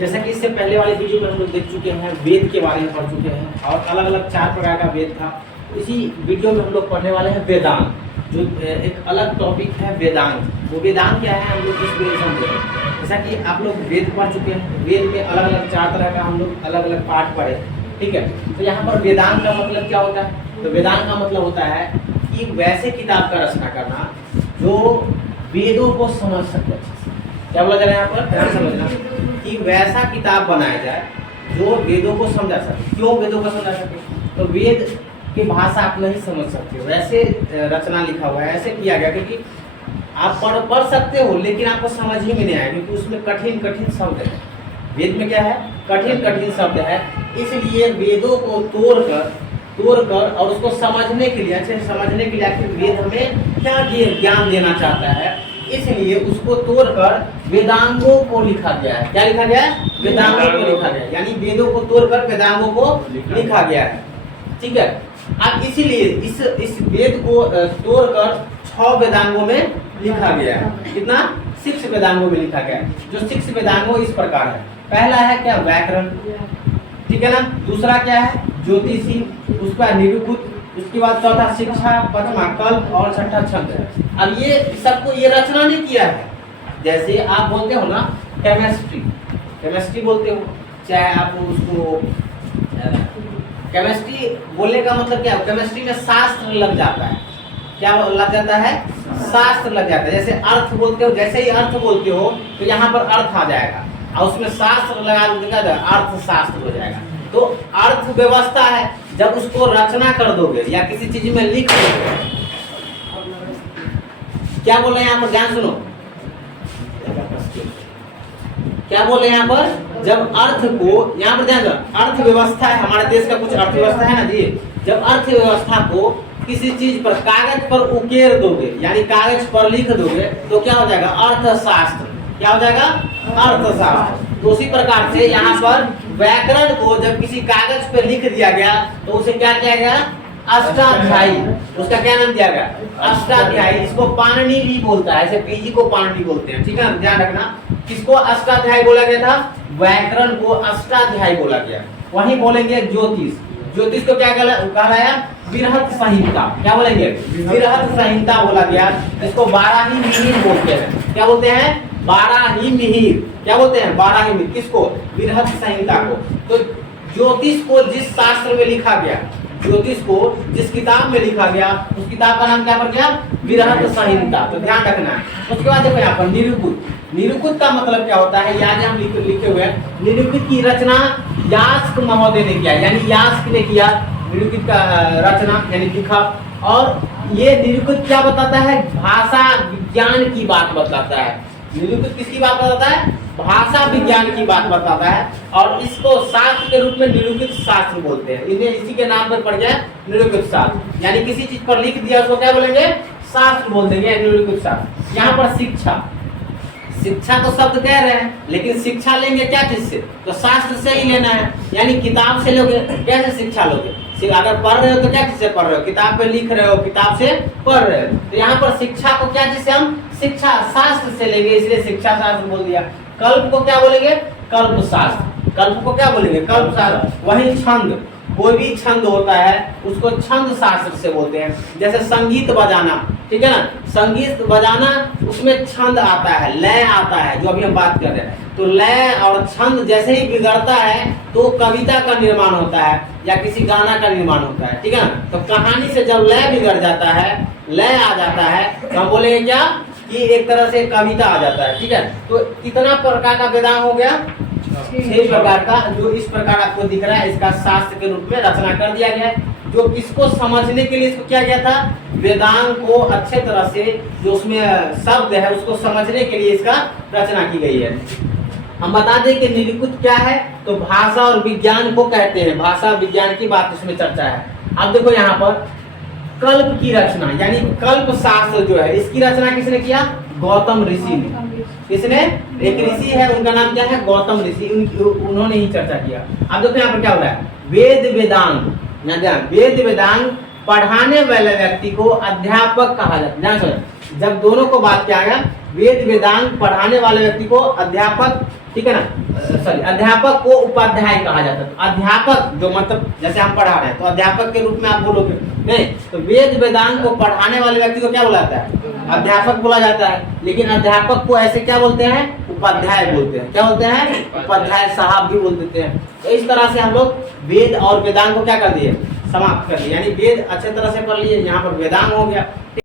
जैसा कि इससे पहले वाले वीडियो में हम लोग देख चुके हैं, वेद के बारे में पढ़ चुके हैं और अलग अलग 4 प्रकार का वेद था। इसी वीडियो में हम लोग पढ़ने वाले हैं वेदांत, जो एक अलग टॉपिक है वेदांत। वो वेदांत क्या है हम लोग इस वीडियो में समझेंगे। जैसा कि आप लोग वेद पढ़ चुके हैं, वेद में अलग अलग 4 तरह का हम लोग अलग अलग पाठ पढ़े, ठीक है। तो यहाँ पर वेदांत का मतलब क्या होता है? तो वेदांत का मतलब होता है कि वैसे किताब का रचना करना जो वेदों को समझ सके अच्छे से। क्या बोला जा रहा है यहाँ पर? ध्यान समझना कि वैसा किताब बनाया जाए जो वेदों को समझा सके। क्यों वेदों को समझा सके? तो वेद की भाषा आप नहीं समझ सकते, वैसे रचना लिखा हुआ है, ऐसे किया गया क्योंकि आप पढ़ सकते हो लेकिन आपको समझ ही में नहीं आया, क्योंकि उसमें कठिन कठिन शब्द है। वेद में क्या है? कठिन कठिन शब्द है। इसलिए वेदों को तोड़कर और उसको समझने के लिए, अच्छे से समझने के लिए आखिर वेद हमें क्या ज्ञान देना चाहता है, इसलिए उसको तोड़कर वेदांगों को लिखा गया है। क्या लिखा गया है? वेदांगों को लिखा गया है, यानी वेदों को तोड़कर वेदांगों को लिखा गया है, ठीक है। अब इसीलिए इस वेद को तोड़कर 6 वेदांगों में लिखा गया है। कितना? 6 वेदांगों में लिखा गया है। जो 6 वेदांगों इस प्रकार है। पहला है क्या? व्याकरण, ठीक है ना। दूसरा क्या है? ज्योतिषी, उसका निरुक्त, उसके बाद चौथा शिक्षा, 5वां कल्प और 6ठा छंद है। अब ये सबको ये रचना नहीं किया है। जैसे आप बोलते हो ना केमिस्ट्री बोलते हो, चाहे आप उसको केमिस्ट्री बोलने का मतलब क्या है? केमिस्ट्री में शास्त्र लग जाता है। क्या लग जाता है? शास्त्र लग जाता है। जैसे अर्थ बोलते हो, जैसे ही अर्थ बोलते हो तो यहाँ पर अर्थ आ जाएगा और उसमें शास्त्र लगा देगा, अर्थ शास्त्र हो जाएगा। तो अर्थ व्यवस्था है। जब उसको रचना कर दोगे या किसी चीज में लिख दोगे, क्या बोल रहे हैं यहाँ पर? ध्यान सुनो, क्या बोल रहे हैं यहाँ पर? जब अर्थ को यहाँ पर ध्यान दो, अर्थव्यवस्था है हमारे देश का, कुछ अर्थव्यवस्था है ना जी। जब अर्थव्यवस्था को किसी चीज पर कागज पर उकेर दोगे, यानी कागज पर लिख दोगे, तो क्या हो जाएगा? अर्थशास्त्र। क्या हो जाएगा? अर्थशास्त्र। तो उसी प्रकार से यहाँ पर व्याकरण को जब किसी कागज पर लिख दिया गया तो उसे क्या किया गया? अष्टाध्यायी। उसका क्या नाम दिया गया? अष्टाध्यायी। इसको पाणिनि भी बोलता है, ऐसे पीजी को पाणिनि बोलते हैं, ठीक है, ध्यान रखना। किसको अष्टाध्यायी बोला गया था? व्याकरण को अष्टाध्यायी बोला गया। वहीं बोलेंगे ज्योतिष को क्या कहा गया? बृहत संहिता। क्या बोलेंगे? बृहत संहिता बोला गया। इसको 12 ही मिहिर बोलते हैं। क्या बोलते हैं? 12 ही मिहिर। क्या बोलते हैं? 12 ही मिहिर। किसको? बृहत संहिता को। तो ज्योतिष को जिस शास्त्र में लिखा गया, ज्योतिष को जिस किताब में लिखा गया, उस किताब का नाम क्या पड़ गया? बृहत संहिता। तो ध्यान रखना है। उसके बाद देखो यहाँ पर निरुक्त का मतलब क्या होता है? याद हम लिखे हुए हैं। निरुक्त की रचना यास्क महोदय ने किया, यानी यास्क ने किया निरुक्त का रचना, यानी लिखा। और ये निरुक्त क्या बताता है? भाषा विज्ञान की बात बताता है। निरुक्त किसकी बात बताता है? भाषा विज्ञान की बात बताता है। और इसको शास्त्र के रूप में निरुक्त शास्त्र बोलते हैं। इन्हें इसी के नाम पर पड़ गया निरुक्त शास्त्र, यानी किसी चीज पर लिख दिया उसको क्या बोलेंगे? शास्त्र बोल देंगे, निरुक्त शास्त्र। यहाँ पर शिक्षा तो शब्द कह रहे हैं, लेकिन शिक्षा लेंगे क्या चीज से? तो शास्त्र से ही लेना है, यानी किताब से लोगे। कैसे शिक्षा लोगे? अगर पढ़ रहे हो तो क्या चीज से पढ़ रहे हो? किताब पे लिख रहे हो, किताब से पढ़ रहे हो। तो यहाँ पर शिक्षा को क्या चीज से? हम शिक्षा शास्त्र से लेंगे, इसलिए शिक्षा शास्त्र बोल दिया। कल्प को क्या बोलेंगे? कल्प शास्त्र। कल्प को क्या बोलेंगे? कल्प शास्त्र। वही छंद, कोई भी छंद होता है उसको छंद शास्त्र से बोलते हैं। जैसे संगीत बजाना, ठीक है ना, संगीत बजाना उसमें छंद आता है, लय आता है, जो अभी हम बात कर रहे हैं। तो लय और छंद जैसे ही बिगड़ता है तो कविता का निर्माण होता है या किसी गाना का निर्माण होता है, ठीक है ना। तो कहानी से जब लय बिगड़ जाता है, लय आ जाता है, तो हम बोलेंगे क्या? कि एक तरह से कविता आ जाता है, ठीक है। तो कितना प्रकार का वेदांग हो गया? 6 प्रकार का, जो इस प्रकार आपको दिख रहा है। इसका शास्त्र के रूप में रचना कर दिया गया है। जो किसको समझने के लिए इसको किया गया था? वेदांग को अच्छे तरह से, जो उसमें शब्द है उसको समझने के लिए इसका रचना की गई है। हम बता दें कि निरुक्त क्या है? तो भाषा और विज्ञान को कहते हैं। भाषा विज्ञान की बात इसमें चर्चा है। अब देखो यहाँ पर कल्प की रचना, यानी कल्प शास्त्र जो है, इसकी रचना किसने किया? गौतम ऋषि ने। किसने? एक ऋषि है, उनका नाम क्या है? गौतम ऋषि। उन्होंने ही चर्चा किया। अब देखो यहाँ पर क्या हो रहा है? वेद वेदांग पढ़ाने वाले व्यक्ति को अध्यापक कहा जाता है। जब दोनों को बात किया गया, वेद वेदांग पढ़ाने वाले व्यक्ति को अध्यापक ठीक है ना। सॉरी, अध्यापक को उपाध्याय कहा जाता है। तो अध्यापक जो मतलब जैसे हम पढ़ा रहे हैं तो अध्यापक के रूप में आप बोलोगे नहीं, तो वेद वेदांत को पढ़ाने वाले व्यक्ति को क्या बोला जाता है? अध्यापक बोला जाता है। लेकिन अध्यापक को ऐसे क्या बोलते हैं? उपाध्याय बोलते हैं। क्या बोलते हैं? उपाध्याय साहब भी बोल देते हैं। तो इस तरह से हम लोग वेद और वेदांत को क्या कर दिए? समाप्त कर दिए। यानी वेद अच्छे तरह से पढ़ लिए, यहाँ पर वेदांग हो गया।